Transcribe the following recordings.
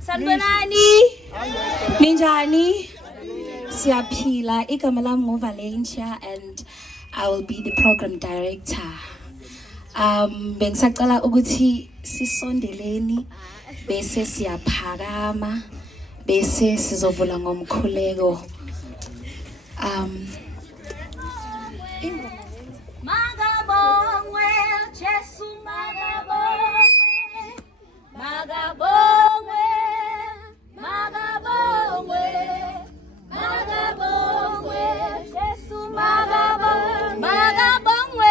Sanibonani, ninjani? Siyaphila, igama lami nguValentia and I will be the program director. Bengisacela ukuthi sisondeleni bese siyaphakama bese sizovula ngomkhuleko. Magabongwe Jesu magabongwe magabongwe magabongwe magabongwe Jesu magabongwe magabongwe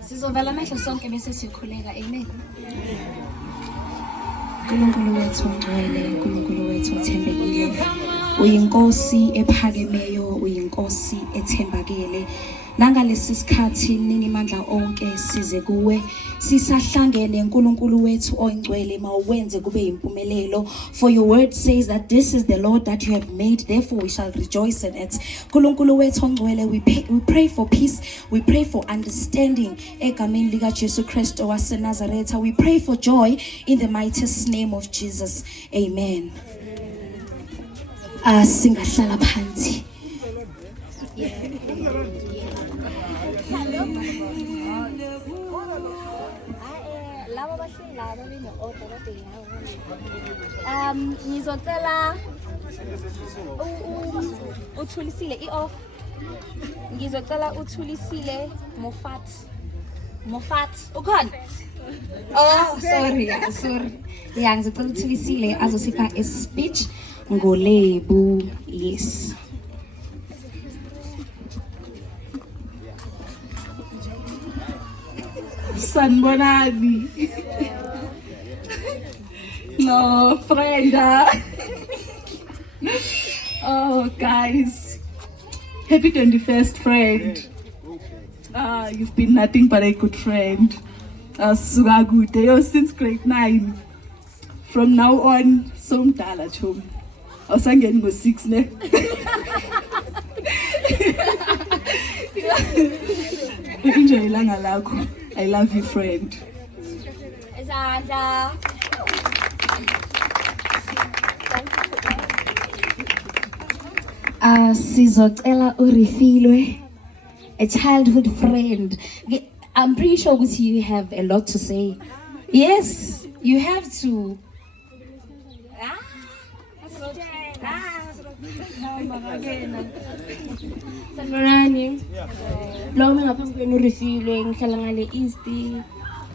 Sizovala amehlo sonke bese sikhuleka. Amen. uNkulunkulu wethu ongcwele, uNkulunkulu wethu othembekile, uyinkosi ephakemeyo, uyinkosi ethembakele. Nangalesi sikhathi ninimandla onke size kuwe sisahlangene uNkulunkulu wethu ongcwele mawuwenze kube impumelelo. For your word says that this is the Lord that you have made, therefore we shall rejoice in it. uNkulunkulu wethu ongcwele, we pray for peace, we pray for understanding egameni lika Jesu Kristu waseNazaretha. We pray for joy in the mightiest name of Jesus. Amen. Singahlala phansi. Ngizocela uthulisile i-off. Ngizocela uthulisile Mofat ukhona? Oh sorry. Yeah, ngizocela uthulisile azosipha a speech ngoLebu. Yes. Sanibonani. No, Frenda. Oh, guys. Happy 21st, friend. You've been nothing but a good friend. Since grade 9. From now on, so mdala chum. Awusangeni ngo6 ne. Enjoy ilanga lakho. I love you, friend. Izandla. Sizocela urifilwe a childhood friend. I'm pretty sure you have a lot to say. Yes, you have to. Sanibonani. Lo mina ngaphambi kwenu refile ngihlala ngale East.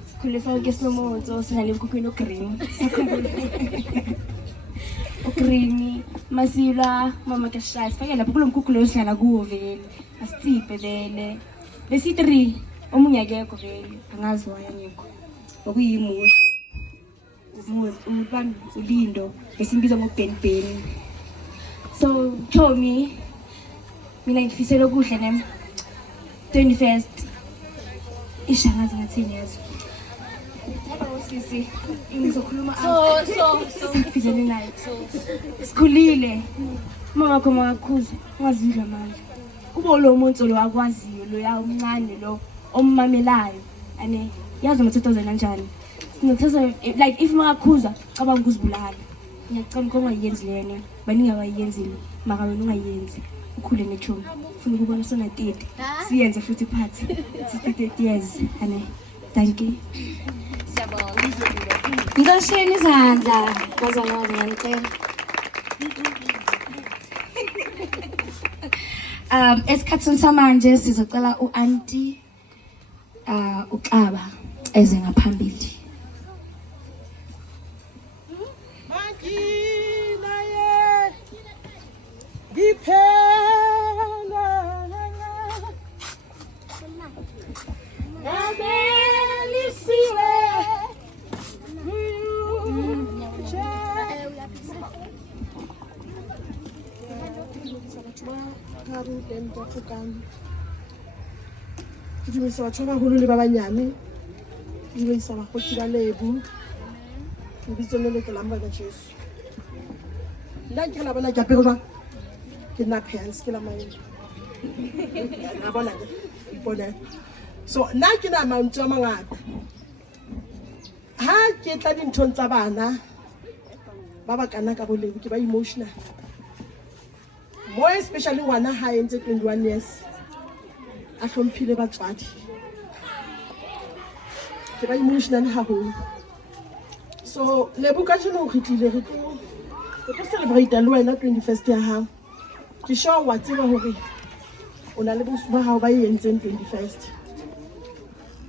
Sikhule sonke sinomoto sihlala emkhukhwini ogreen. Ogreen masila mama kashaya sifake lapho kulomkhukhu lo sihlala kuwo vele. Asitsiphe vele. Besi 3 omunye akekho vele angazi waya ngekho. Okuyimuzi. Umntwana ulindo esimbiza ngoBenben. So Tommy mina ngifisela okuhle nem 21st ishangazi ngathini yazi sisi ngizokhuluma so ngifisela naye sikhulile mama khoma ngakhuza ngazidla amandla kube lo muntu lo akwaziyo lo ya umncane lo ommamelayo ane yazi ama-2000 kanjani like if mangakhuza cabanga ukuzibulala ngiyacela kongayenzi lena baningi abayenzile maka wena ungayenzi ukhule nechomi ufuna ukubona sona 30 siyenze futhi party 30 years ane thank you siyabonga ngisheni izandla bazalwane ngicela esikhathini samanje sizocela uAunty uXaba eze ngaphambili. Ke dumedisa batho ba baholo le ba banyane ke dumedisa bakgotsi ba lebu lebitso le lekelang ba ka Jesu nna ke la bona ke apere jwang ke nna pants ke la maele ga bona ke bona so nna ke na mantswe a mangata ha ke tla dinthong tsa bana ba ba kana ka bolebu ke ba emotional more especially ngwana ha entse 21 years a hlomphile batswadi ke ba emotional haholo so lebu ka tshelo o khitlile re tlo celebrate le wena 21st ya hao ke sure wa tseba hore o na le bosu ba hao ba yentseng 21st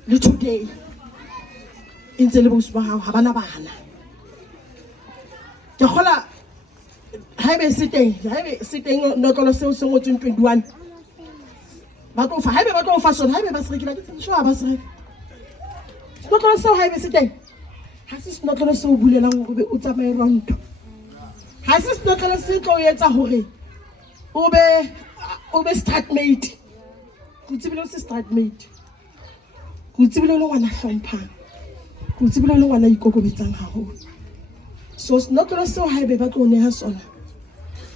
le today intse le bosu ba hao ha bana bana ke khola haebe siteng notlolo seo se ngotsweng 21 ba tlo fa haebe ba tlo fa sona haebe ba se rekile ke tsho ba se reka notlolo seo haebe siteng ha se notlolo seo bulelang hore o tsamaye ronto ha se notlolo se tlo etsa hore o be stratmate go tsibile o se stratmate go tsibile le ngwana hlomphang go tsibile le ngwana ikokobetsang haholo so notlolo seo haebe ba tlo neha sona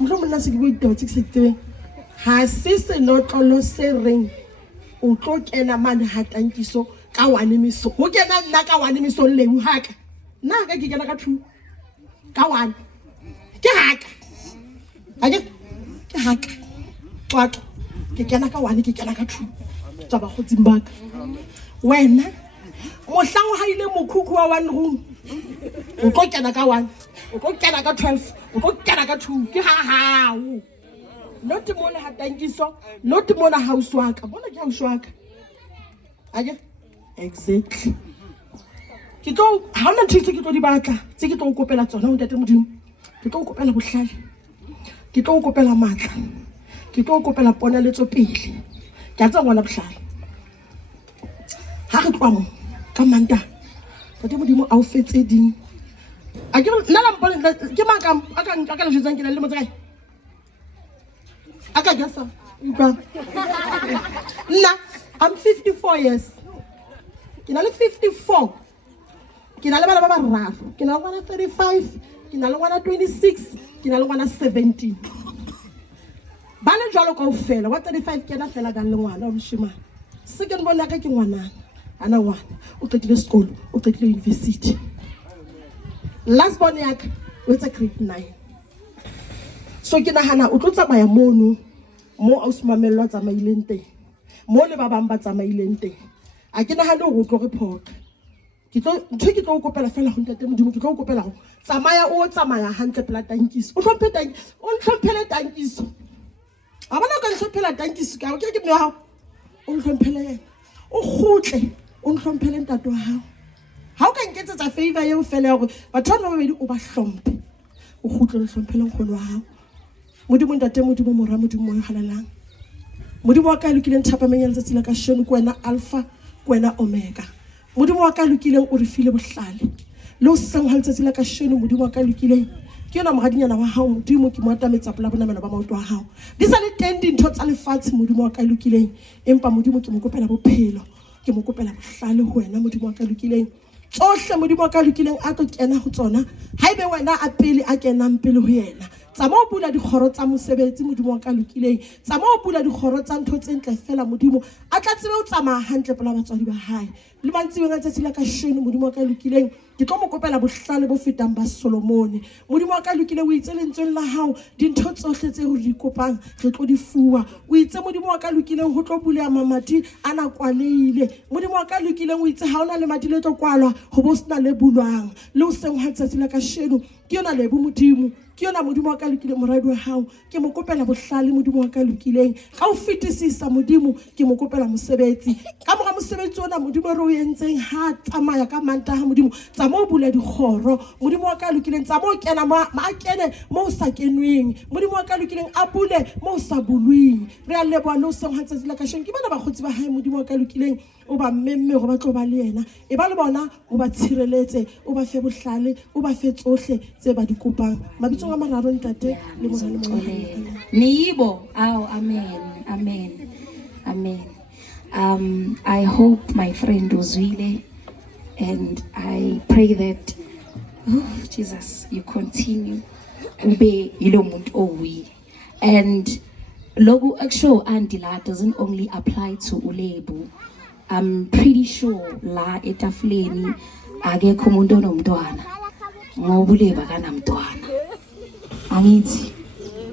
monna se ke bo ditaba tse se tsebeng ha se se notlolo se reng o tlo kena mane ha tankiso ka wane miso o kena nna ka wane miso lebu haka nna ka ke kena ka 2 ka 1 ke haka ke haka twaka ke kena ka 1 ke kena ka 2 tsa ba go tsimbaka wena mohlang ha ile mokhukhu wa 1 room o tlo kena ka 1 o tlo kena ka 12 o tlo kena ka 2 ke ha hao not mona ha tankiso not mona house waka bona ke house waka ake exactly ke tlo ha ona ntse ke tlo di batla tse ke tlo kopela tsona o ntate modimo ke tlo kopela bohlale ke tlo kopela matla ke tlo kopela ponaletso pele ke a tsa ngwana bohlale ha re tloa mo ka manta ntate modimo a o fetse ding a ke nna la mpona ke maka aka le jetsang ke le mo tsa kae aka gasa utlwa nna I'm 54 years ke na le 54 ke na le bana ba bararo ke na le ngwana 35 ke na le ngwana 26 ke na le ngwana 17 bana jwalo ka ofela wa 35 ke na fela ka le ngwana o moshimane se ke bona ka ke ngwana ana ngwana o qetile sekolo o qetile university last born yaka o etsa grade 9 so ke nahana o tlo tsamaya mono mo a usmamelwa tsamaileng teng mo le ba bang ba tsamaileng teng a ke nahane hore o tlo re phoqa ke tlo o kopela fela ho ntate Modimo ke tlo o kopela ho tsamaya hantle pela tankiso o hlomphele tankiso a bona ka hlomphela tankiso ka o ke mme wa hao o hlomphele yena o khutle o hlomphele ntate wa hao ha o ka nketsetsa favor eo fela ya hore batho ba babedi o ba hlomphe o khutle o hlomphele nkgono wa hao Modimo ntate Modimo mora Modimo mo halalang Modimo wa ka lokileng thapameng ya letsatsi la ka sheno ke wena alpha ke wena omega Modimo wa ka lokileng o re file bohlale le o seng ha letsatsi la ka sheno Modimo wa ka lokileng ke yona moradinyana wa hao Modimo ke mo atametsa pela bonamela ba maoto wa hao di sa le teng dintho tsa lefatshe Modimo wa ka lokileng empa Modimo ke mo kopela bophelo ke mo kopela bohlale ho wena Modimo wa ka lokileng tsohle Modimo wa ka lokileng a tlo kena ho tsona haebe wena a pele a kenang pele ho yena tsa mo bula dikgoro tsa mosebetsi Modimo wa ka lokileng tsa mo bula dikgoro tsa ntho tse ntle fela Modimo a tla tsebe o tsamaya hantle pela batswadi ba hae le mantsibeng a tsatsi la ka sheno Modimo wa ka lokileng ke tlo mo kopela bohlale bo fetang ba Solomone Modimo wa ka lokileng o itse lentsweng la hao dintho tsohle tse ho di kopang re tlo di fuwa o itse Modimo wa ka lokileng ho tlo buleha mamati ana kwaleile Modimo wa ka lokileng o itse ha ona le madi le tlo kwalwa ho bo sna le bulwang le o seng ha tsatsi la ka sheno ke yona lebo Modimo ke yona Modimo wa ka lokileng moradi wa hao ke mo kopela bohlale Modimo wa ka lokileng ka o fetisisa Modimo ke mo kopela mosebetsi ka mora mosebetsi ona Modimo re o entseng ha tsamaya ka Mantaha Modimo tsa mo bula dikgoro Modimo wa ka lokileng tsa mo kena ma kene mo sa kenweng Modimo wa ka lokileng a bule mo sa bulweng re a leboha le o seng ha tsatsi la ka sheno ke bana ba khotsi ba hae Modimo wa ka lokileng o ba mmemme go ba tlo ba le yena e ba le bona o ba tshireletse o ba fe bohlale o ba fe tsohle tse ba di kopang mabitsong a mararo ntate le morale mo Nibo amen I hope my friend uzwile and I pray that Jesus you continue ube yilo muntu owi and logo aksho andila doesn't only apply to uLebo I'm pretty sure la etafuleni akekho umuntu onomntwana ngoba uLebo akanamntwana angithi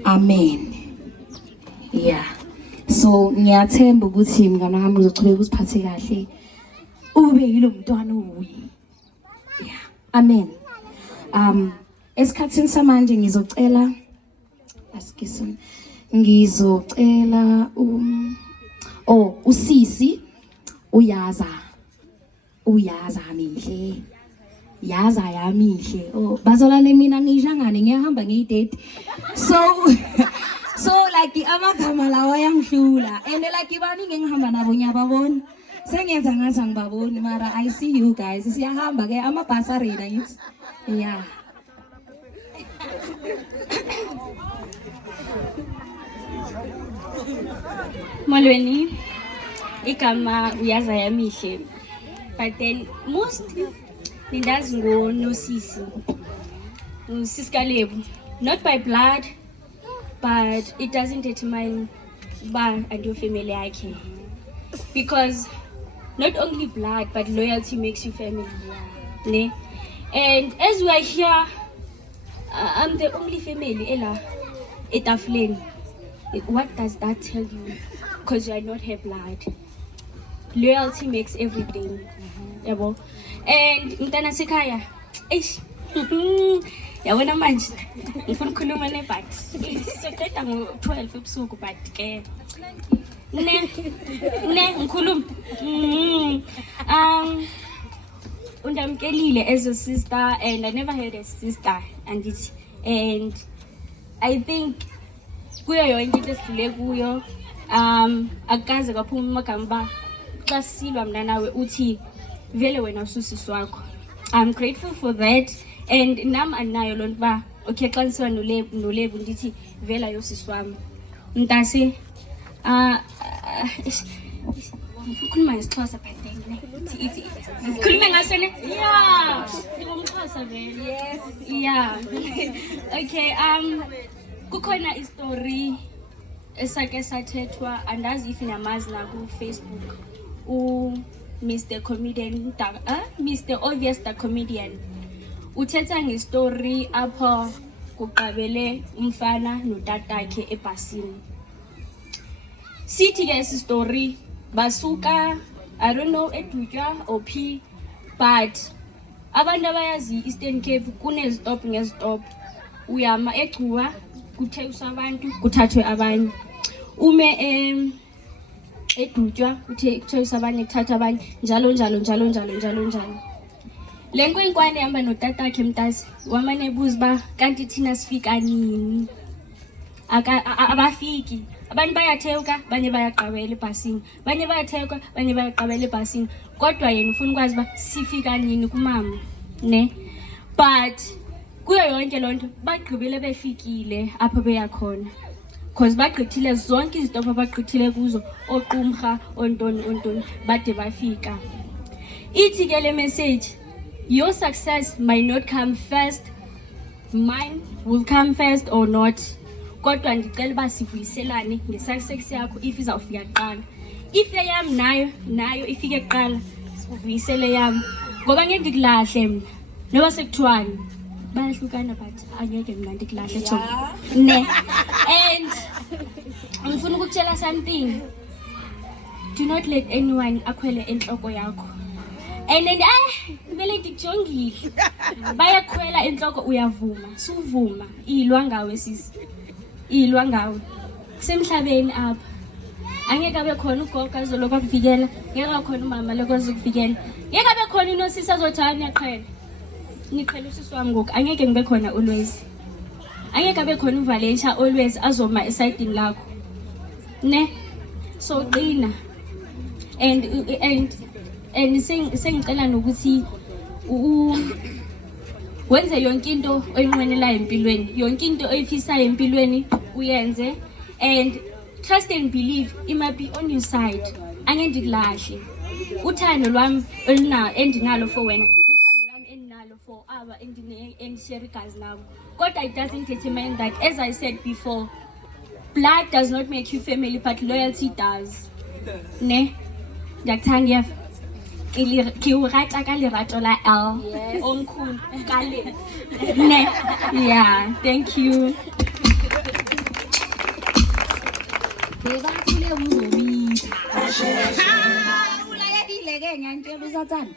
amen yeah so ngiyathemba ukuthi mngana wami uzochubeka usiphathe kahle ube yilo mntwana uwi yeah amen esikhathini samanje ngizocela usisi uyaza mihle yaza yamihle bazolane mina ngishangane ngiyahamba ngiyidate so like amagama lawa yangihlula and like ibani ngihamba nabo nyababona sengenza ngathi angibaboni mara I see you guys siyahamba ke amabhasi arena ngithi yeah Molweni igama uyaza yamihle but then most nindazi ngoNosisi uSisiKalebo not by blood but it doesn't determine ba and your family yakhe because not only blood but loyalty makes you family ne and as we are here I'm the only family ela etafuleni. What does that tell you? Because you are not her blood. Loyalty makes everything. Yabo. And mntana sekhaya. Eish. Yabona manje. Ngifuna ukukhuluma nebat. Soqeda ngo12 ebusuku but ke ne ngikhuluma. Undamkelile as a sister and I never had a sister and I think kuyo yonke into esidlule kuyo akaze kaphuma amagamba xa silwa mina nawe uthi vele wena ususisi wakho. I'm grateful for that and nam anayo lonto ba okay xa nisiwa noLebo ndithi vela yosisi wami mntase ukhuluma ngesixhosa but then ukhuluma ngasene yeah ngomxhosa vele yes yeah okay kukhona istory esake sathethwa andazi if niyamazi na ku Facebook Mr. Comedian Mr. Obvious the Comedian uthetha ngestory apho kuqabele umfana notatakhe ebhasini sithi ke isi story basuka I don't know eDutya or P, but abantu abayazi Eastern Cape kunezitop ngezitop. Uyama eGcuwa kuthekiswa abantu kuthathwe abanye. Ume eDutya kuthekiswa abanye kuthathwa abanye njalo. Le nkwenkwane ihamba notatakhe mntasi wamane ebuza ba kanti thina sifika nini? Abafiki. Abanye bayatheka, abanye bayaqabela ebhasini. Abanye bayatheka, abanye bayaqabela ebhasini. Kodwa yena ufuna ukwazi ba sifika nini kumama, ne? But kuyo yonke lonto bagqibele befikile apho beya khona. Because bagqithile zonke izitopha bagqithile kuzo oqumrha ontoni bade bafika. Ithi ke le message, your success might not come first, mine will come first or not. Kodwa ndicela uba sivuyiselane ngesuccess yakho if izawufika kuqala. If eyam nayo ifike kuqala, sivuyisele yam. Ngoba ngeke ndikulahle mina. Noba sekuthiwani bayahlukana but angeke mina ndikulahle jo. Ne. And ngifuna ukukutshela something. Do not let anyone akhwele enhloko yakho. And then vele ngikujongile. Bayakhwela enhloko uyavuma. Suvuma. Ilwa ngawe sisi. Ilwa ngawe. Kusemhlabeni apha. Angeke abe khona ugogo azoloku akuvikela. Ngeke abe khona umama lokwazi ukuvikela. Ngeke abe khona inosisi azothanda yaqhela. Niqhela usisi wami ngoku. Angeke ngibe khona always. Angeke abe khona uValentia always azoma esayidini lakho. Ne? So qina. And sengicela nokuthi wenze yonke into oyinqwenela empilweni, yonke into oyifisayo empilweni uyenze, and trust and believe it might be on your side. Angeke ndikulahle. Uthando lwami endinalo for wena, uthando lwami endinalo for aba endishare igazi nabo. Kodwa it doesn't determine that, as I said before, blood does not make you family, but loyalty does. Ne? Ndiyakuthanda ke o rata ka lerato la L. Omkhulu ka le. Ne. Yeah, thank you. Bebathule uzomitha. Ulayekile ke ngiyantshela usathana.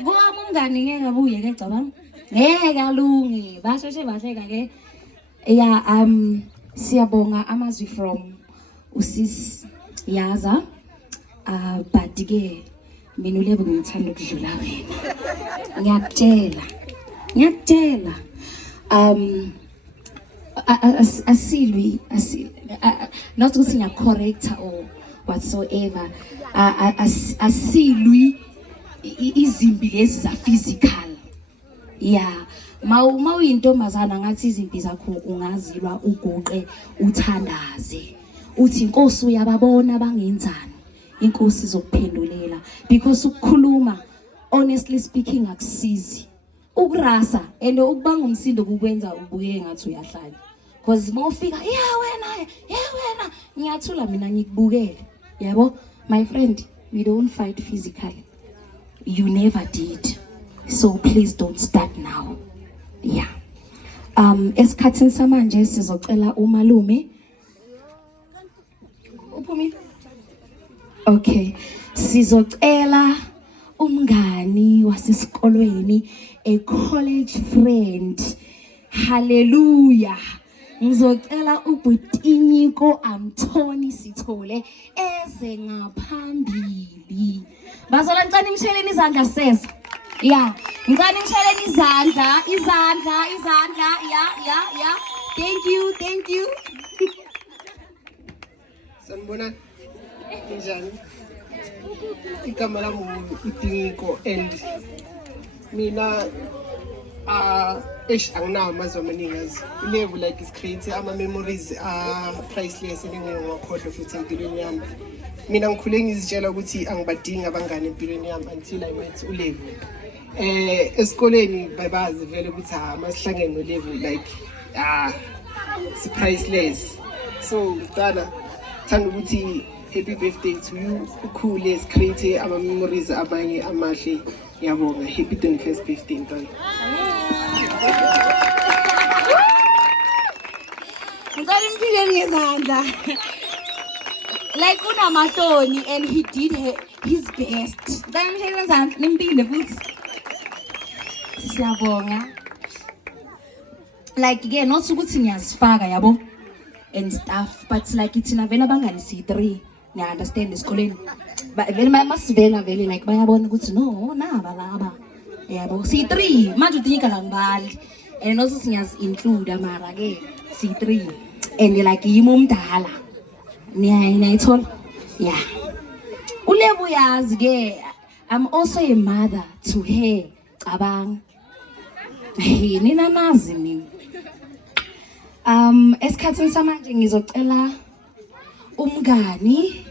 Ngoba umngani ngeke abuye ke cabanga. Ngeke alunge. Basheshe bahleka ke. Yeah, siyabonga amazwi from usis Yaza. But ke mina ulebe ngithanda ukudlula wena. Ngiyakutshela. Asilwi not ukuthi ngiyacorrecta or whatsoever. Asilwi izimbi lezi za physical. Yeah. Mawuyintombazana ngathi izimpi zakho ungazilwa ugoqe uthandaze. Uthi inkosi uyababona bangenzani. Inkosi izokuphendulela because ukukhuluma honestly speaking akusizi. Ukurasa and ukubanga umsindo kukwenza ubuye ngathi uyahlanya. Because mawufika wena ngiyathula mina ngikubukele. Yabo my friend, we don't fight physically. You never did. So please don't start now. Yeah. Esikhathini samanje sizocela umalume. Uphumi? Okay. Sizocela umngani wasesikolweni, a college friend. Hallelujah. Ngizocela uButinyiko Anthony Sithole eze ngaphambili. Bazola ngicela imsheleni izandla sesa. Yeah, ngicela imsheleni izandla. Yeah. Thank you. Sanibona. Njani? Igama lami uButinyiko and mina anginawo amazwi amaningi. Ulevel like is creating ama memories priceless engingakhohlwa futhi empilweni yami. Mina ngikhule ngizitshela ukuthi angibadingi abangane empilweni yami until I met uLevel. Esikoleni babazi vele ukuthi masihlangene noLevel like it's priceless. So ngicela thanda ukuthi happy birthday to you. Ukhule create ama memories abanye amahle. Ngiyabonga. Happy 21st birthday Ntwana. Ngicela impilo ngezandla. like unamahloni and he did his best. Bayamshayela izandla nimpinde futhi. Siyabonga. Like ke not ukuthi ngiyazifaka yabo and stuff, but like ithina vele abangani si3 niya understand esikoleni. But vele masivela vele like bayabona ukuthi no naba laba. Yabo si3 manje udinika langibali and also singazi include mara ke si3 and like yimo omdala. Niyayithola? Yeah. Ulebu yazi ke I'm also a mother to her. Cabang. Hey, nina nazi mina. Esikhathini samanje ngizocela umngani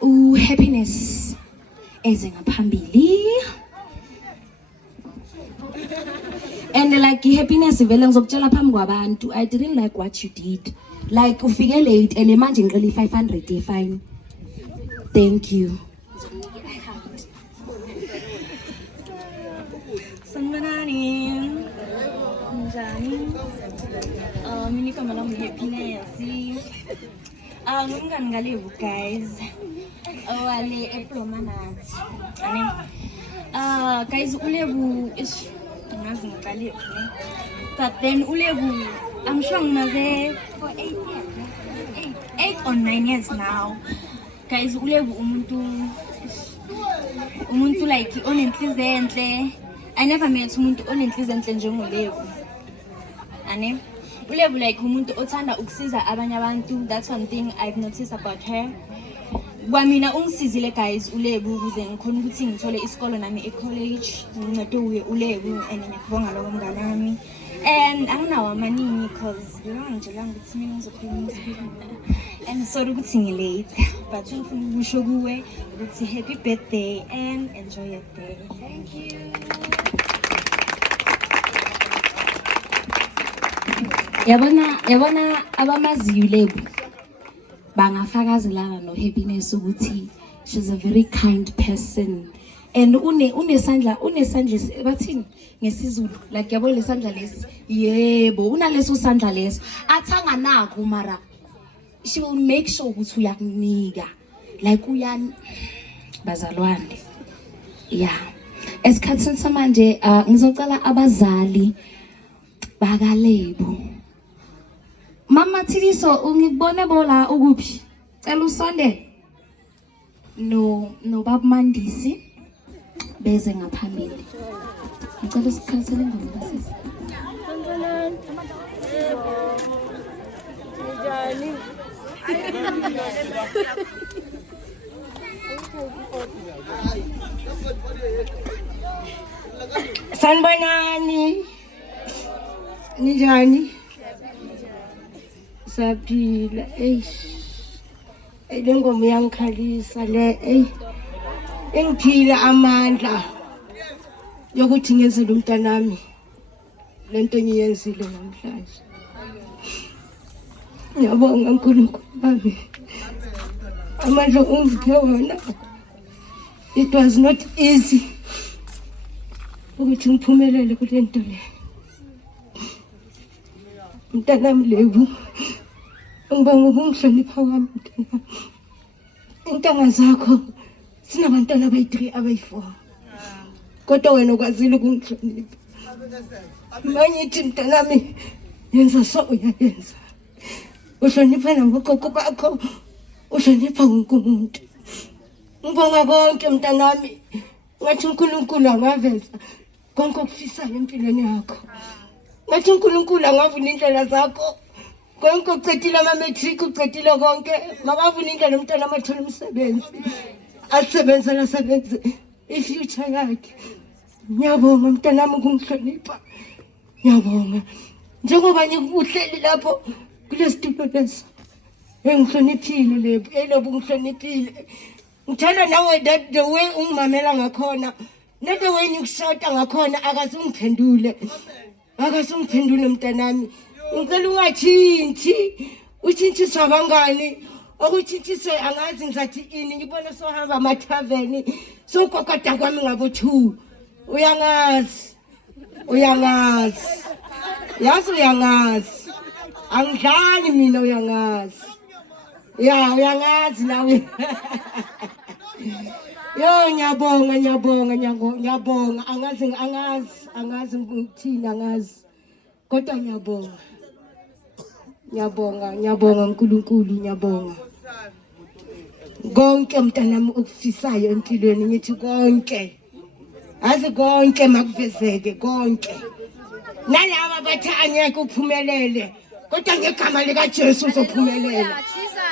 uhappiness eze ngaphambili. And like happiness vele ngizokutshela phambi kwabantu I didn't like what you did. Like ufike late and manje ngicela 500 fine. Thank you. Sanibonani. Njani? Mina igama lami Happiness. Ngumngani ngalevu guys. Wale ePlomanat. Guys ulevu is ngazi ngiqale ne. But then ulevu I'm sure ngimaze for 8 years. 8 or 9 years now. Guys ulevu umuntu like onenhliziyo enhle. I never met umuntu onenhliziyo enhle njengolevu. Ane ulevu like umuntu othanda ukusiza abanye abantu. That's one thing I've noticed about her. Kwamina ungisizile guys ulevu ukuze ngikhona ukuthi ngithole isikolo nami ecollege. Ngincede uye ulevu and ngiyabonga lokho mngani wami. And anginawo amaningi because ngilangijela ukuthi mina ngizokhuluma isibili. And sorry ukuthi ngilate but ngifuna ukusho kuwe ukuthi happy birthday and enjoy your day. Thank you. Yabona abamaziyo ulevu bangafakazelana no happiness ukuthi she's a very kind person and unesandla bathini ngesizulu like yabo lesandla lesi yebo unaleso sandla leso athanga nakho mara she will make sure ukuthi uyakunika like bazalwane. Yeah, esikhathini samanje ngizocela abazali bakalebu. Mama Tiliso ungibone bola ukuphi? Cela usonde. No baba Mandisi beze ngaphambili. Ngicela usikhansele ingoma basisi. Sanibonani. Ninjani? Saphila le ngoma iyangikhalisa le engiphila amandla yokuthi ngenzele umntanami lento engiyenzile namhlanje. Ngiyabonga uNkulunkulu wami amandla ungiphe wona. It was not easy ukuthi ngiphumelele kule nto le. Mntanami Levu ngibonga ukungihlonipha kwami mntanami. Intanga zakho sinabantwana abayi3 abayi4 kodwa wena ukwazile ukungihlonipha. Manyithi mntanami yenza so uyayenza. Uhlonipha nabogogo bakho, uhlonipha wonke umuntu. Ngibonga konke mntanami. Ngathi uNkulunkulu angaveza konke okufisayo empilweni yakho. Ngathi uNkulunkulu angavuna indlela zakho. Konke ucedile ama-matric ucedile konke. Makavuna indlela umntwana amathola umsebenzi. Asebenze ifuture yakhe. Ngiyabonga mntanami ukungihlonipha. Ngiyabonga. Njengoba ngikuhleli lapho kulesitulo leso. Engihloniphile lepo, elobu ngihloniphile. Ngithanda nawe that the way ungimamela ngakhona, not the way ngikushota ngakhona akasungiphendule. Akasungiphendule mntanami. Ngicela ungathinthi, uthintiswa abangani, okuthintiswe angazi ngizathi ini, ngibona sohamba ama-tavern, sogogoda kwami ngabo2. Uyangazi. Yazi uyangazi. Angidlali mina uyangazi. Ya uyangazi nawe. Yo ngiyabonga angazi ngithini angazi. Kodwa ngiyabonga uNkulunkulu ngiyabonga. Konke mntanami ukufisayo empilweni ngithi konke. Azi konke makuvezeke konke. Nalaba bathi angeke uphumelele kodwa ngegama lika Jesu uzophumelela.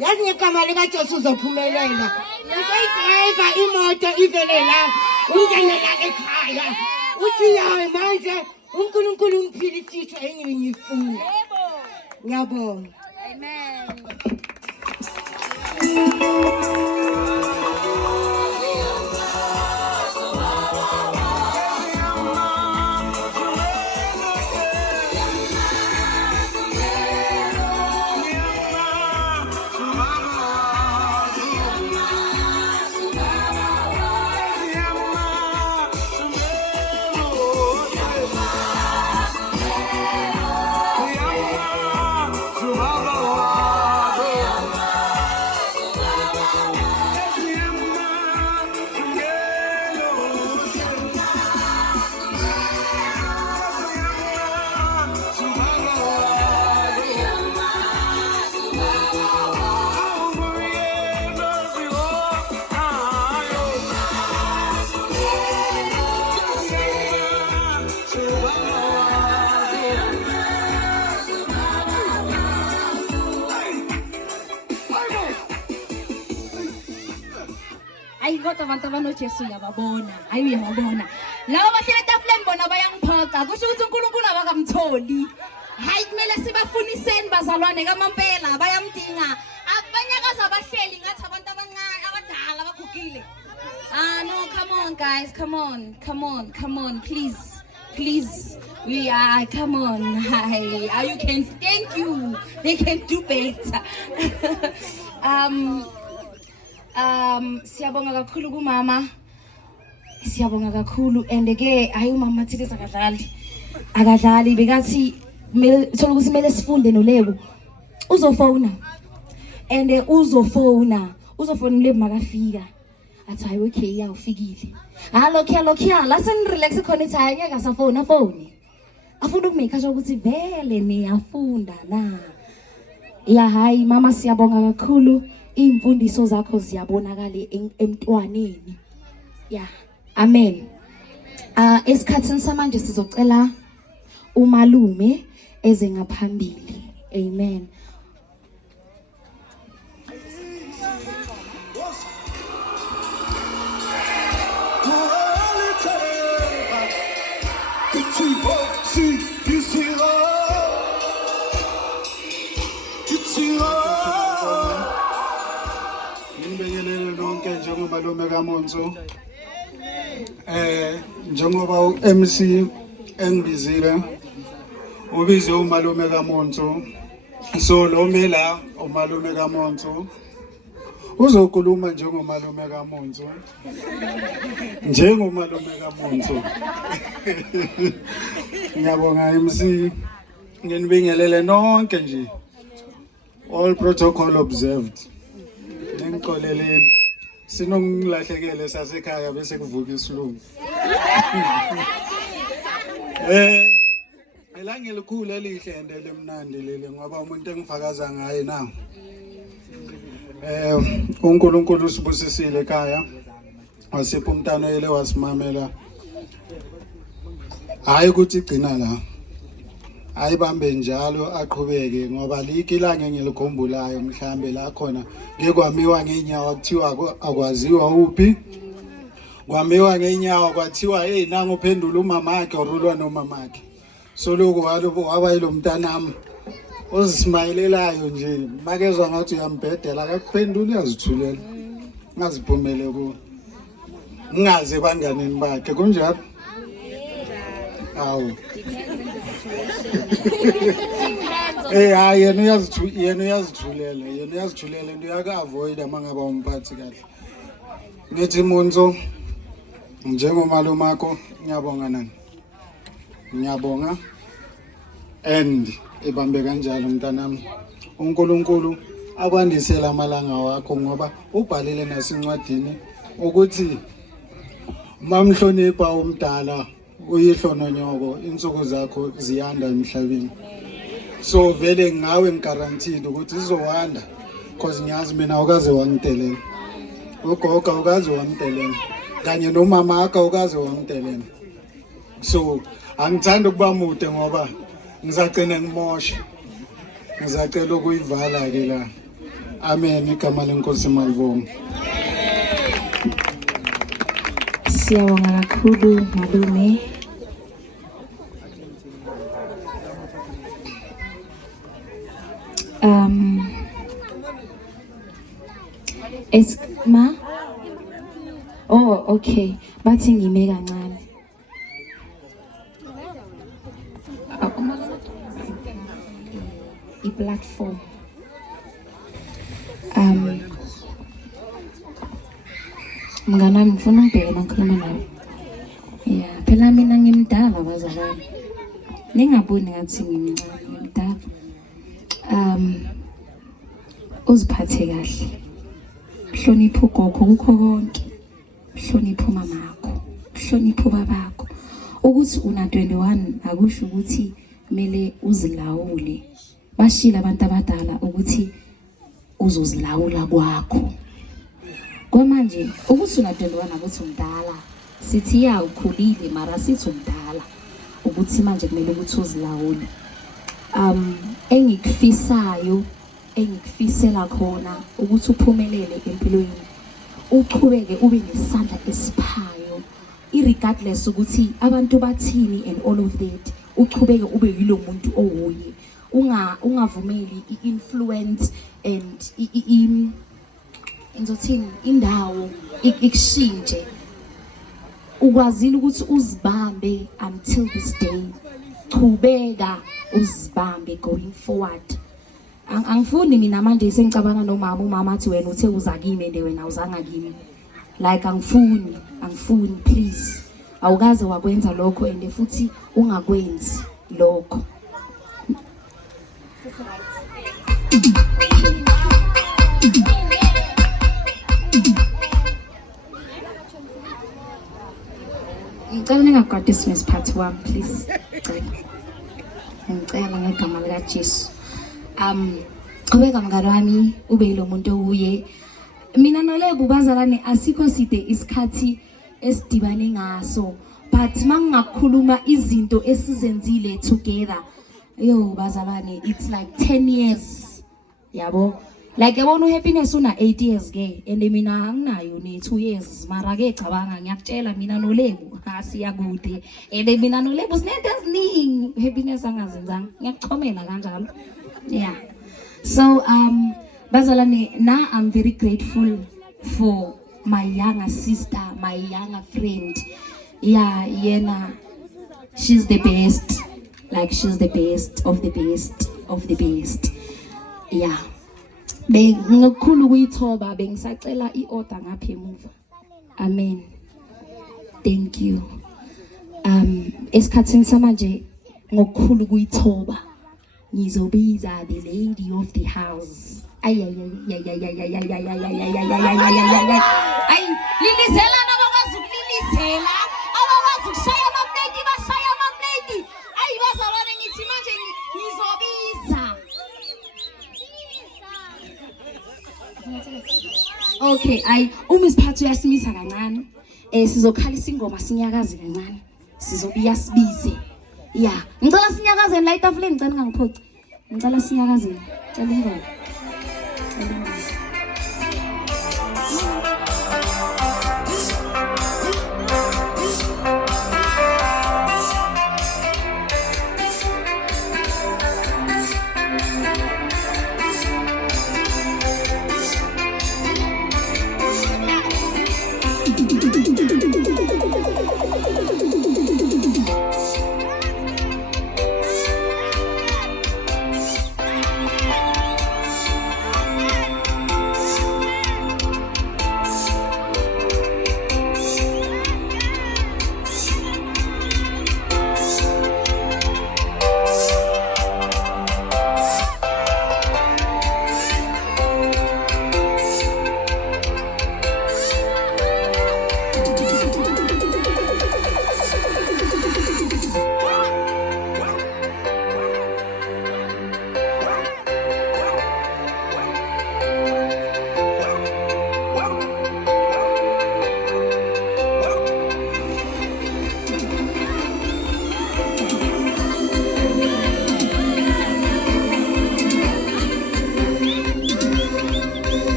Yazi ngegama lika Jesu uzophumelela. Uzoyidrayiva imoto ivele la ungene la ekhaya. Uthi yayi manje uNkulunkulu ungiphile future engiyifuna. Ngiyabonga. Amen. Hayi kodwa abantu abanoJesu uyababona. Hayi uyababona. Labo bahlele etafuleni bona bayangiphoqa. Kusho ukuthi uNkulunkulu abakamtholi. Hayi kumele sibafuniseni bazalwane kaMampela bayamdinga. Abanyakaza abahleli ngathi abantu abancane abadala abagugile. No, come on guys, come on, please. We are, come on. Hi. You can, thank you. They can do better. Siyabonga kakhulu kumama. Siyabonga kakhulu and ke hayi umama thithi akadlali bekathi thola ukuthi kumele sifunde noLebo. Uzofona. And uzofona uLebo makafika. Athi hayi okay yawufikile. Lokho la sen relax khona ithi hayi ngeke asafona phone. Afuna ukumake sure ukuthi vele niyafunda na. Ya hayi mama siyabonga kakhulu. Imfundiso zakho ziyabonakala emntwaneni. Yeah. Amen. Esikhathini samanje sizocela umalume eze ngaphambili. Amen. Malume kaMonzo njengoba uMC engibizile ubize umalume kaMonzo so lo mela umalume kaMonzo uzokhuluma njengomalume kaMonzo ngiyabonga MC nginibingelele nonke nje all protocol observed ngixoleleni sinongilahlekele sasekhaya bese kuvuka isilungu elanga elikhulu elihle endele emnandi leli ngoba umuntu engifakaza ngaye na uNkulunkulu usibusisile ekhaya wasipha umntana ele wasimamela hayi ukuthi igcina la ayibambe njalo aqhubeke ngoba likilanga engilikhumbulayo mhlambe la khona ngekwamiwa ngenyawo kuthiwa akwaziwa uphi kwamiwa ngenyawo kwathiwa hey nangu uphendula umamakhe orulwa nomamakhe so lokho waba yilo mntanami ozismayelelayo nje makezwa ngathi uyambhedela akakuphendula yazithulela ngaziphumele ku ngaze banganeni bakhe kunjalo awu hayi yena uyazithulela into yaka-avoid amangaba umphathi kahle ngithi Monzo njengomalumakho ngiyabonga nani and ibambe kanjalo mntanami uNkulunkulu akwandisela amalanga wakho ngoba ubhalile nasincwadini ukuthi mamhlonipha umdala uyihlononyoko insuku zakho ziyanda emhlabeni. So vele ngawe ngigaranteed ukuthi sizowanda because ngiyazi mina ukaze wangitelela. Ugoga ukaze wamtelela kanye nomama akho ukaze wamtelela. So angithanda ukuba mude ngoba ngizagcina ngimosha. Ngizacela ukuyivala ke la. Amen igama lenkosi malibonga. Siyabonga kakhulu malume. Ma? Oh, okay. Bathi ngime kancane. I-platform. Mngani wami ngifuna ungibheke makhuluma nawe. Yeah, phela mina ngimdala bazalwane. Ningaboni ngathi ngimncane, ngimdala. Uziphathe kahle. Hlonipha ugogo kukho konke. Hlonipha umama wakho. Hlonipha ubabakho. Ukuthi una 21 akusho ukuthi kumele uzilawule. Bashila abantu abadala ukuthi uzozilawula kwakho. Kwamanje ukuthi una 21 akuthi umdala. Sithi ya ukhulile mara sithi umdala. Ukuthi manje kumele ukuthi uzilawule. Engikufisayo engikufisela khona ukuthi uphumelele empilweni. Uqhubeke ube nesandla esiphayo. Irregardless ukuthi abantu bathini and all of that. Uqhubeke ube yilo muntu owuye. Ungavumeli i-influence and ngizothini indawo ikushintshe. Ukwazile ukuthi uzibambe until this day. Qhubeka uzibambe going forward. Angifuni mina manje sengicabana nomama umama athi wena uthe uza kimi ende wena uzanga kimi. Like angifuni please. Awukaze wakwenza lokho ende futhi ungakwenzi lokho. Ngicela ningagqadisi nesiphathi wami please. Ngicela ngegama lika Jesu. Qhubeka mngani wami ube yilo muntu owuye. Mina noLebo bazalane asikho side isikhathi esidibane ngaso, but mangingakhuluma izinto esizenzile together. Yo bazalane it's like 10 years. Yabo. Like yabona uhappiness una 8 years ke and mina anginayo ne 2 years mara ke cabanga ngiyakutshela mina noLebo asiya kude and mina noLebo sinento eziningi happiness angazenzanga ngiyakuchomela kanjalo. Yeah. So bazalane now I'm very grateful for my younger sister, my younger friend. Yeah, Yena, she's the best. Like she's the best of the best of the best. Yeah. Bengikhulu kuyithoba bengisacela iorder ngapha emuva. Amen. Thank you. Esikhathini samanje ngokukhulu kuyithoba ngizobiza the lady of the house. Ay lilizela nabakwazi ukulilizela abakwazi ukushaya amafleki bashaya amafleki. Ay bazalwane ngithi manje ngizobiza. Okay, uma isiphathu yasimisa kancane. Sizokhalisa ingoma sinyakaze kancane. Sizobiya sibize. Yeah, ngicela sinyakaze la etafuleni ngicela ngangiphoci. Ngicela sinyakaze. Cela ingoma.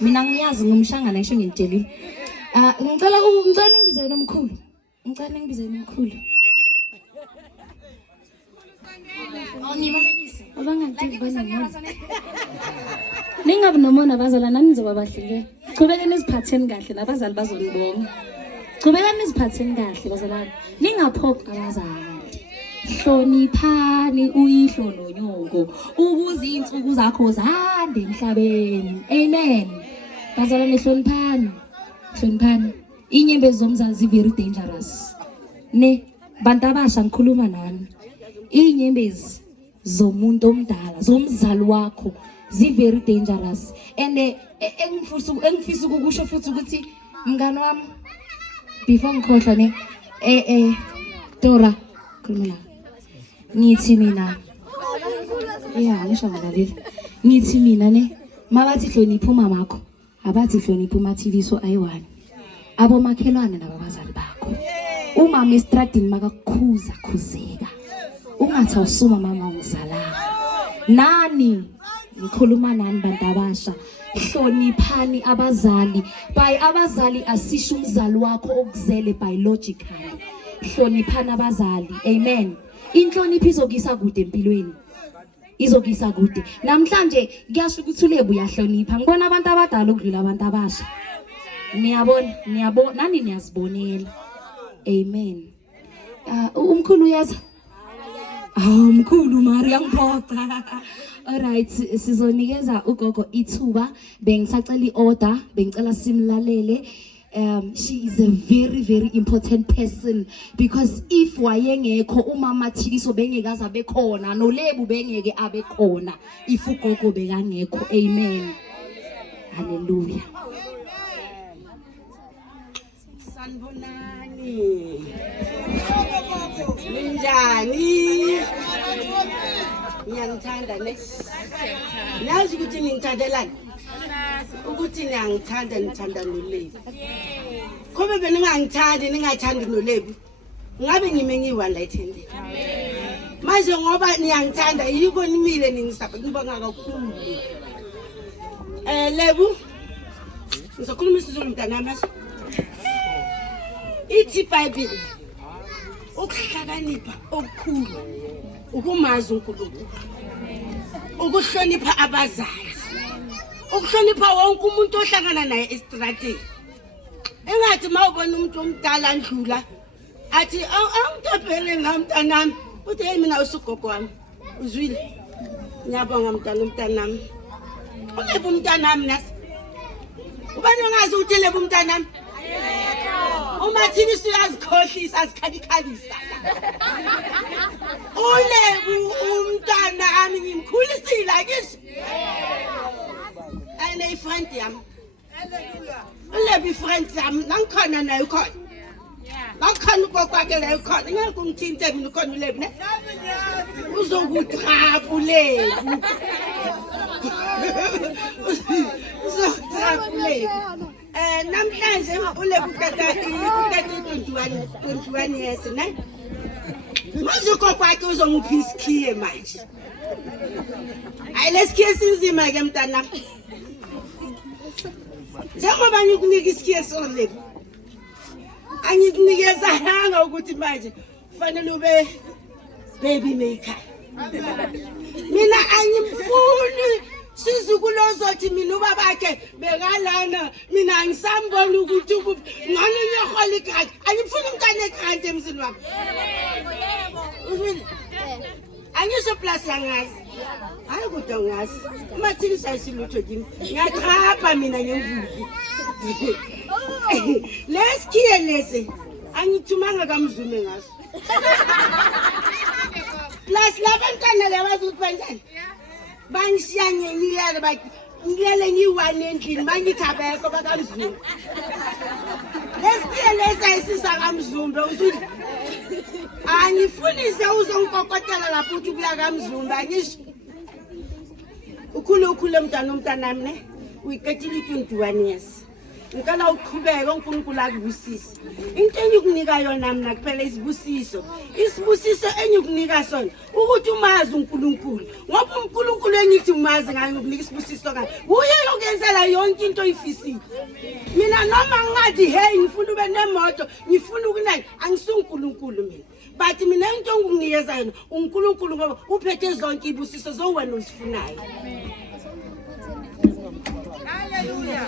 Mina ngiyazi ngumshangana ngisho ngitshelile. Ngicela ngibizele nomkhulu. Ngicela ngibizele nomkhulu. Nibalekise. Abangangitsheli banamona. Ningabi nomona abazalwana nizoba bahle ke. Chubekeni niziphatheni kahle nabazali bazolibonga. Chubekeni niziphatheni kahle bazalwana. Ningaphokwa abazali. Hloniphani uyihlo nonyoko ukuze insuku zakho zande emhlabeni. Amen. Bazalwane hloniphani. Hloniphani. Inyembezi zomzazi very dangerous. Ne bantu abasha ngikhuluma nani. Inyembezi zomuntu omdala zomzali wakho zi very dangerous and engifisa ukusho futhi ukuthi mngani wami before ngikhohlwa ne Dora khuluma ngithi mina ngisho ngalalela ngithi mina ne mabathi hlonipha umama wakho abathi hlonipha umathibiso ayi1 abomakhelwane nababazali bakho umama estradini makakukhuza khuzeka ungathi awusuma mama ungizala nani ngikhuluma nani bantu abasha hloniphani abazali by abazali asisho umzali wakho okuzele biologically hloniphani abazali amen inhlonipho izokisa kude empilweni izokisa kude namhlanje kuyasho ukuthi uLebu uyahlonipha ngibona abantu abadala ukudlula abantu abasha niyabona nani niyazibonela amen umkhulu uyaza mkhulu Maria ngiphoxa. Alright, sizonikeza ugogo ithuba bengisacela iorder bengicela simlalele. She is a very very important person because if wayengekho umama Thikiso bengeke abe khona noLebu bengeke abe khona if ugogo bekangekho. Amen. Hallelujah. Sanibonani. Minjani? Ngiyanithanda ne? Nazi ukuthi ningithandelani? Ukuthi ngiyangithanda nithanda noLebu. Khobe beningangithandi ningathandi noLebu. Ngabe ngime ngiyiwanlayithende. Manje ngoba niyangithanda yiko nimile ngibonga kakhulu. Lebu. Ngizokhuluma isiZulu mntanami. Ithi iBhayibheli ukuhlakanipha okukhulu ukumazi uNkulunkulu ukuhlonipha abazali ukuhlonipha wonke umuntu ohlangana naye estradini engathi mawubona umuntu omdala andlula athi angitobhele ngamntanami uthi hey mina usugogo wami uzwile ngiyabonga umntanami uLebu umntanami nasi ubani ngazi ukuthi Lebu umntanami uMathini siyazikhohlisa azikhalikhalisa uLebu umntanami ngimkhulisile akisho ane friend yami uLebu friend yami nangikhona naye ukhona ngakhona ugokwakhe la ukhona ngeke ungithinte mina ukhona uLebu ne uzokutrap uLebu uzokutrap uLebu namhlanje uLebu utata 21 years ne manje ugokwakhe uzongipha isikhiye manje hayi lesikhiye sinzima ke mntana njengoba ngikunika isikhiye soLebu angikunikeza hanga ukuthi manje kufanele ube baby maker mina angimfuni sizukulu ozothi mina ubabakhe bekalana mina angisambona ukuthi ngani ngiyahola igrant angifuni umntana egrant emzini wami uzwile angisho plus yangazi hayi kodwa ngazi uMathini sayisilutho kimi ngiyatrapha mina ngemvuku lesikhiye lesi angithumanga kaMzume ngaso plus labantwana labazuthi banjani bangisiyanye ngiyale bathi ngiyale ngiwane endlini mangithabeko bakaMzume lesikhiye lesi ayisisa kaMzume uzuthi angifunise uzongikokotela lapho uthi kuya kaMzume angisho ukhulu umntanami ne uyiqedile 21 years ngicela uqhubeke uNkulunkulu akubusise. Into engikunika yona mina kuphela isibusiso. Isibusiso engikunika sona ukuthi umazi uNkulunkulu. Ngoba uNkulunkulu engithi umazi ngayo ngokunika isibusiso ngayo. Uye yokenzela yonke into oyifisile. Mina noma ngathi hey ngifuna ube nemoto, ngifuna ukunaki, angisuNkulunkulu mina. But mina into engikunikeza yona uNkulunkulu ngoba uphethe zonke ibusiso zowena uzifunayo. Hallelujah.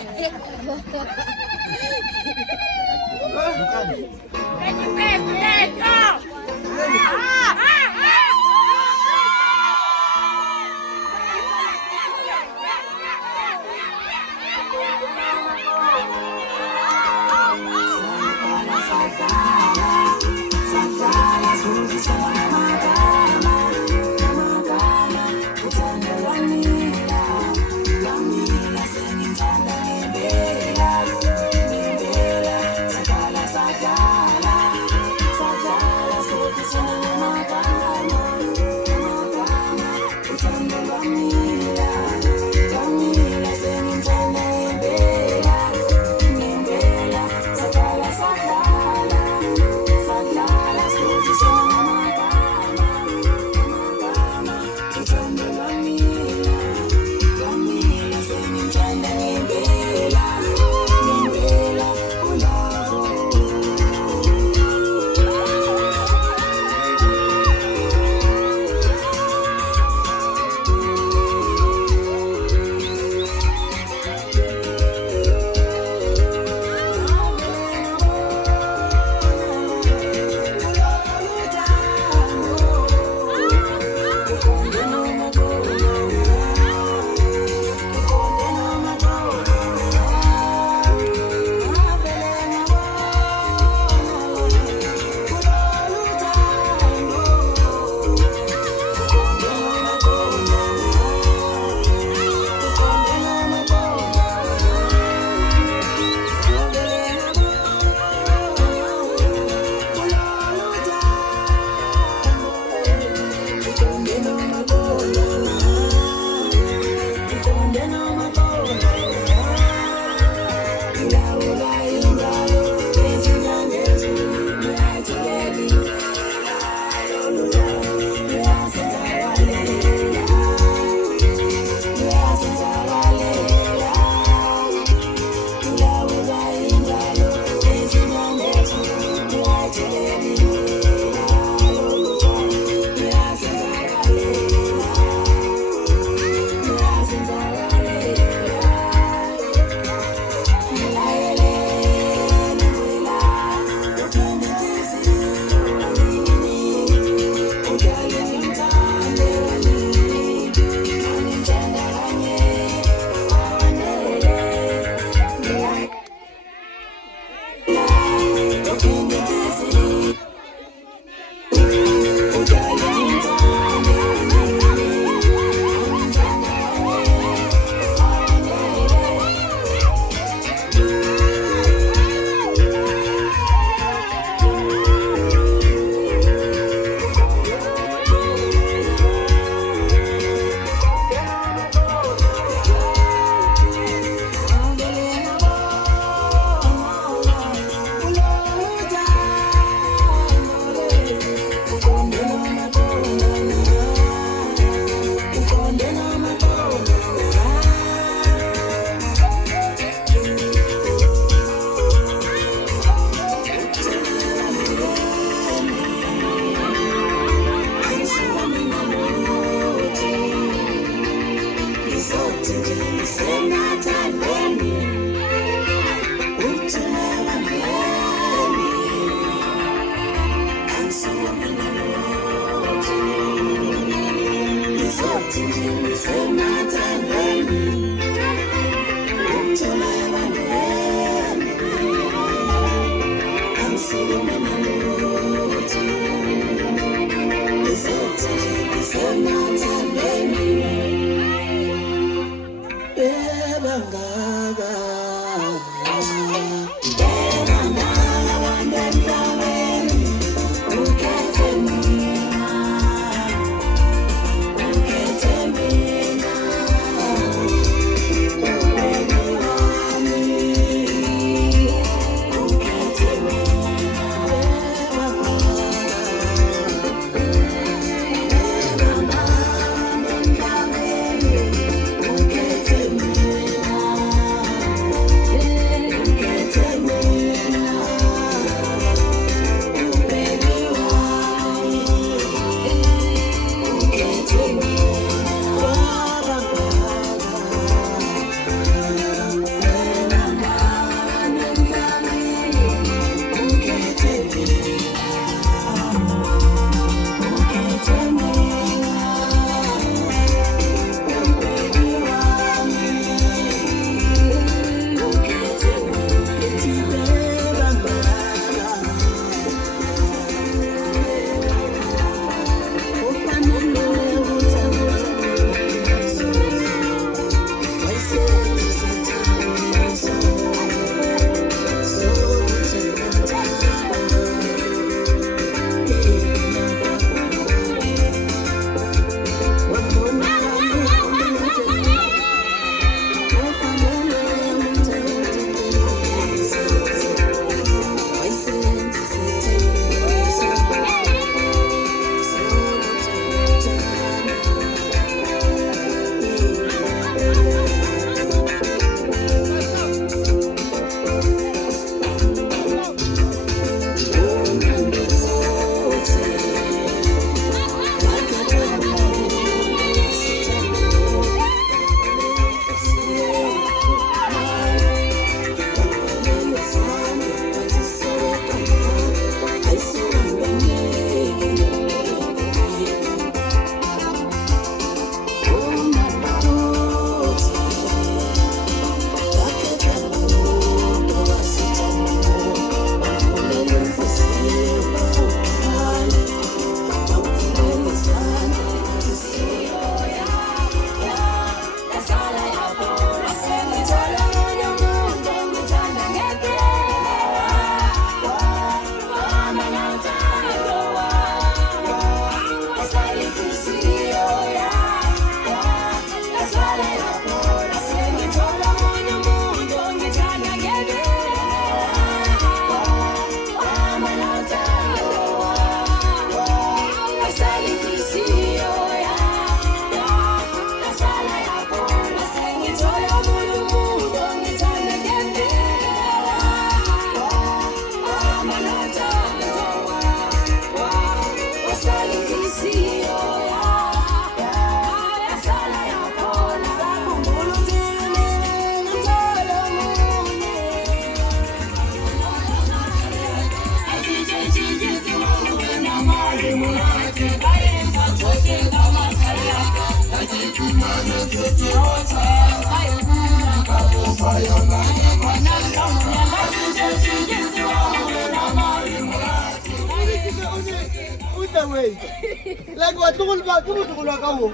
Like what to ba to go la ka wo.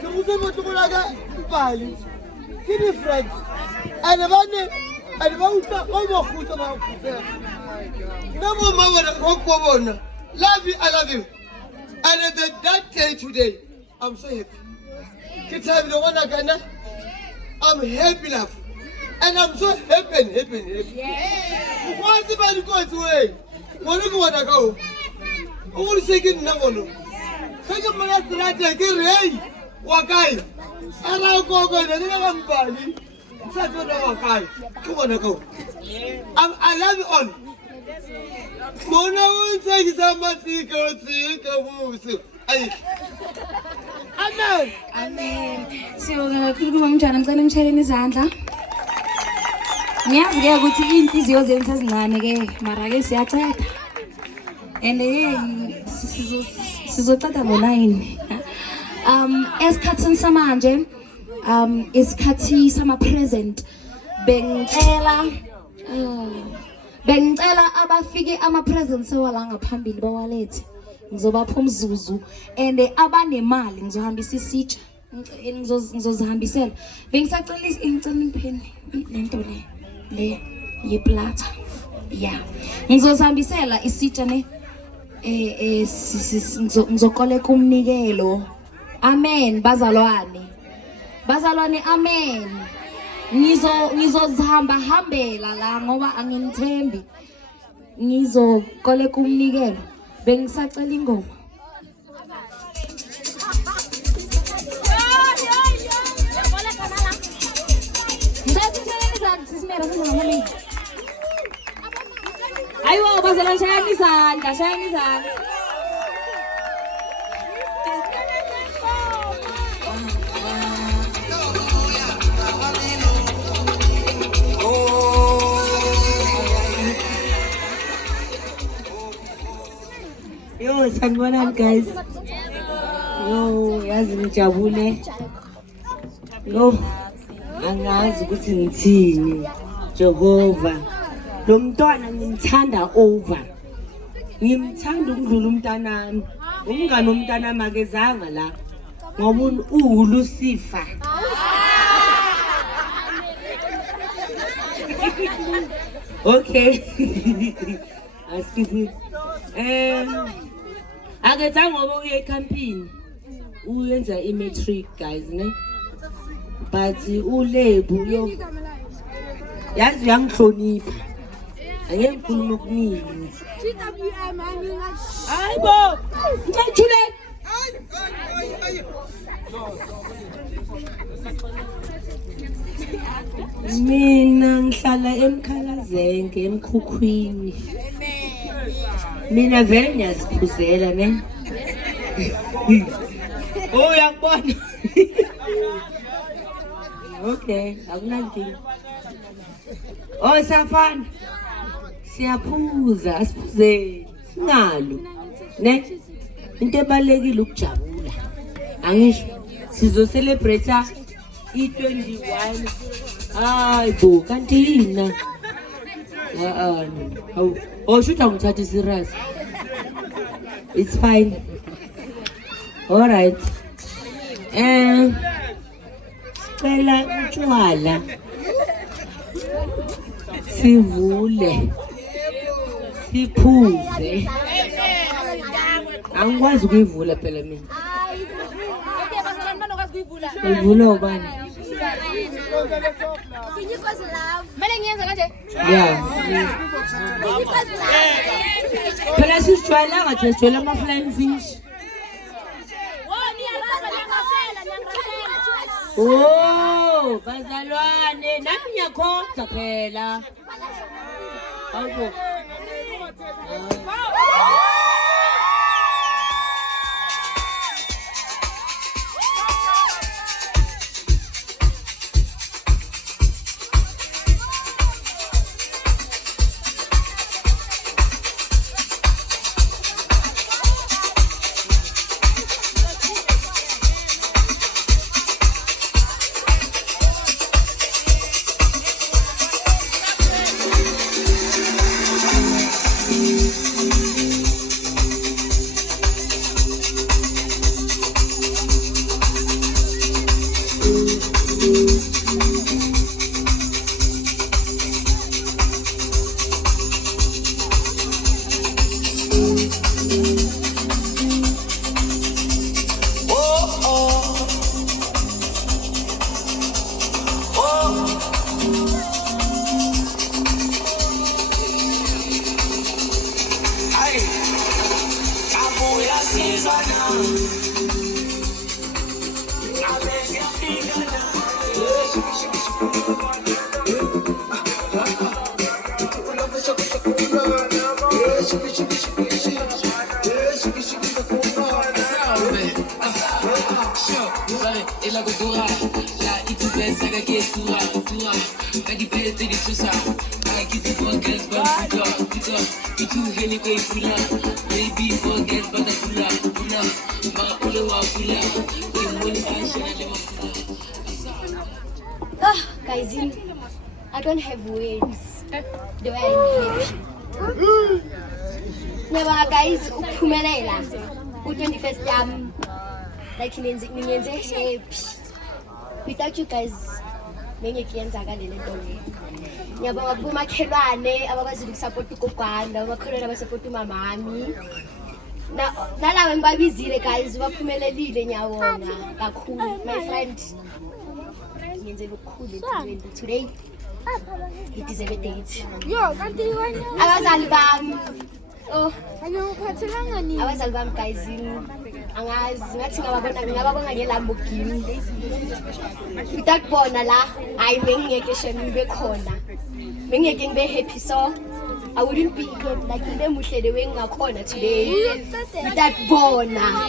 Ke mo se mo to la ka pali. Ke di friends. And ba uta o mo khuta ba khuta. No more mama go go bona. Love you, I love you. And at that day today, I'm so happy. Ke thabi no bona kana. I'm happy love. And I'm so happy. Yes. What's the bad going away? What do you want to go? All second no. Second man that take it. Wakai. And I'll go and I'm Bali. That's what Wakai. Come on, go. I love you all. Mona won't take somebody go. Amen. Amen. Siyabonga kakhulu kumamjana ngicela imsheleni izandla. Ngiyazi ke ukuthi inhliziyo zenu sezincane ke mara ke siyaceda. And sizoceda ngo9. Esikhathini samanje isikhathi sama present bengicela abafike ama presents wala ngaphambili bawalethe. Ngizobapha umzuzu and abanemali ngizohambisa isitsha ngizozihambisela bengisacela ngicela lento le yeplata yeah ngizozihambisela isitsha ne ngizokoleka umnikelo amen bazalwane amen ngizozihambela la ngoba anginithembi ngizokoleka umnikelo bengisacela ingoma ayiwo bazalwane shayani izandla Yo, sanibonani guys. Yo, yazi ngijabule. Yo, angazi ukuthi ngithini. Jehova. Lo mntwana ngimthanda over. Ngimthanda ukudlula umntanami. Umngane womntanami akezanga la. Ngoba uLucifer. Okay. Excuse me. Aketha ngoba uye ecampini uyenza imatric guys ne but uLebu yo yazi uyangihlonipha angeke ngikhulume okuningi hayibo ngijule mina ngihlala eMkhalazenge eMkhukhwini mina vele ngiyaziphuzela ne oh yakubona okay akunankinga oh safana siyaphuza asiphuzeni singalo ne into ebalekile ukujabula angisho sizo celebrate i21 hayibo kanti yina oh shoot angithatha serious it's fine all right cela utshwala sivule siphuze angikwazi ukuyivula phela mina Okay, bazalwane banokwazi kuyivula. ivula ubani Can you guys love? Mele ngiyenza kanje. yeah Can you guys love? phela sisijwayela ngathi sijwayela ama flying fish oh bazalwane nami ngiyakhonza phela awubo Ela gordura, lá e tu pensa que aqui é tua. Aqui perto de tu sabe. Aqui tu forget but tu vem com pula. Baby forget but pula. Ma pula wa pula. Que money acha na lema pula. Guys, I don't have words. The way I'm happy. Never guys, uphumelela. U21st yami. Like ningenze happy. Without you guys, bengiyenza kalele nto le. Ngiyabonga kumakhelwane abakwazi ukusupport ugogo abakholwa abasupport umamami. Nalabo engibabizile guys baphumelelile ngiyabonga kakhulu. My friend ngenze lukhulu today. It is a date. Abazali bami. Oh, abazali bami guys angazi ngathi ngababona ngeLamborghini without bona la hayi bengingeke ngibe khona bengingeke ngibe happy so I wouldn't be like ngibe muhle le wengakhona today without bona.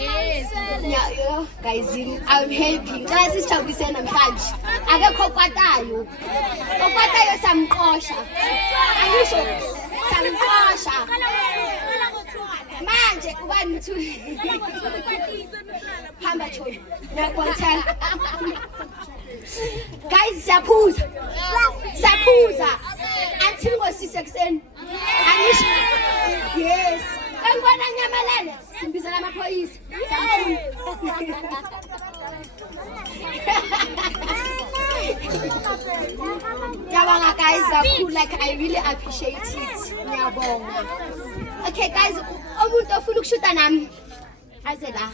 Yeah, guys I'm happy xa sisijabulise namhlanje akekho kwatayo samqosha angisho samqosha manje ubani mthu hamba choyo nakwathana guys siyaphuza until ngo6 ekseni angisho yes engibona nyamalele simbizela amaphoyisa Ngiyabonga guys kakhulu like I really appreciate it. Ngiyabonga. Okay guys, umuntu ofuna ukushuta nami azela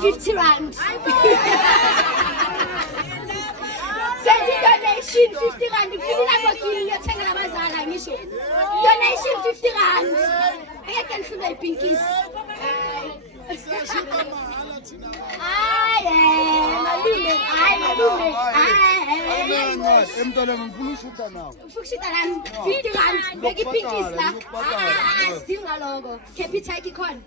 50 rand. Send donation 50 rand. Ngifuna bakini ngiyothenga abazala ngisho. Donation 50 rand. Ngeke ngifuna ipinkies. Emntwana ngifuna ushuta nawe. Fukushita nami 50 rand. Beki pinkies la. Sidinga logo. Capitec ikhona.